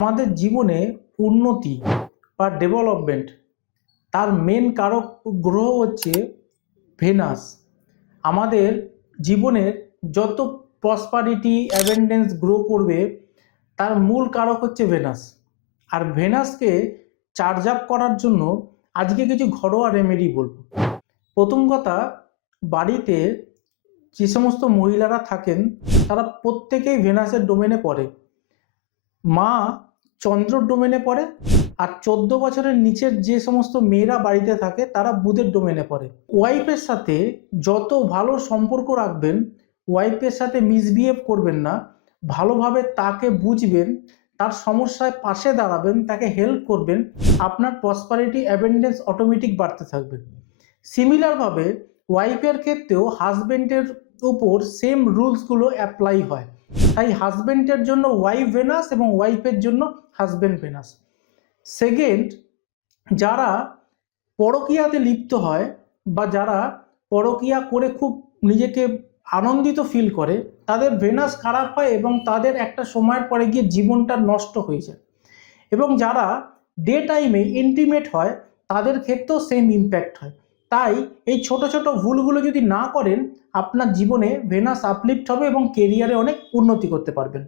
আমাদের জীবনে উন্নতি বা ডেভেলপমেন্ট তার মেন কারক গ্রহ হচ্ছে ভেনাস আমাদের জীবনের যত প্রসপারিটি অ্যাভেন্ডেন্স গ্রো করবে, তার মূল কারক হচ্ছে ভেনাস আর ভেনাসকে চার্জ আপ করার জন্য আজকে কিছু ঘরোয়া রেমেডি বলব। প্রথম কথা, বাড়িতে যে সমস্ত মহিলারা থাকেন, তারা প্রত্যেকেই ভেনাসের ডোমেনে পড়ে। মা চন্দ্রর ডোমেনে পড়ে আর চোদ্দ বছরের নিচের যে সমস্ত মেয়েরা বাড়িতে থাকে, তারা বুধের ডোমেনে পড়ে। ওয়াইফের সাথে যত ভালো সম্পর্ক রাখবেন ওয়াইফের সাথে মিসবিহেভ করবেন না, ভালোভাবে তাকে বুঝবেন, তার সমস্যায় পাশে দাঁড়াবেন, তাকে হেল্প করবেন, আপনার প্রসপারিটি অ্যাবেন্ডেন্স অটোমেটিক বাড়তে থাকবে। সিমিলারভাবে ওয়াইফের ক্ষেত্রেও হাজবেন্ডের উপর সেম রুলসগুলো অ্যাপ্লাই হয়। তাই হাজবেন্ডের জন্য ওয়াইফ ভেনাস এবং ওয়াইফের জন্য হাজবেন্ড ভেনাস সেকেন্ড যারা পরকীয়াতে লিপ্ত হয় বা যারা পরকীয়া করে খুব নিজেকে আনন্দিত ফিল করে, তাদের ভেনাস খারাপ হয় এবং তাদের একটা সময়ের পরে গিয়ে জীবনটা নষ্ট হয়ে যায়। এবং যারা ডে টাইমে ইন্টিমেট হয়, তাদের ক্ষেত্রেও সেম ইম্প্যাক্ট হয়। তাই এই ছোট ছোট ভুলগুলো যদি না করেন, আপনার জীবনে ভেনাস আপলিফ্ট হবে এবং কেরিয়ারে অনেক উন্নতি করতে পারবেন।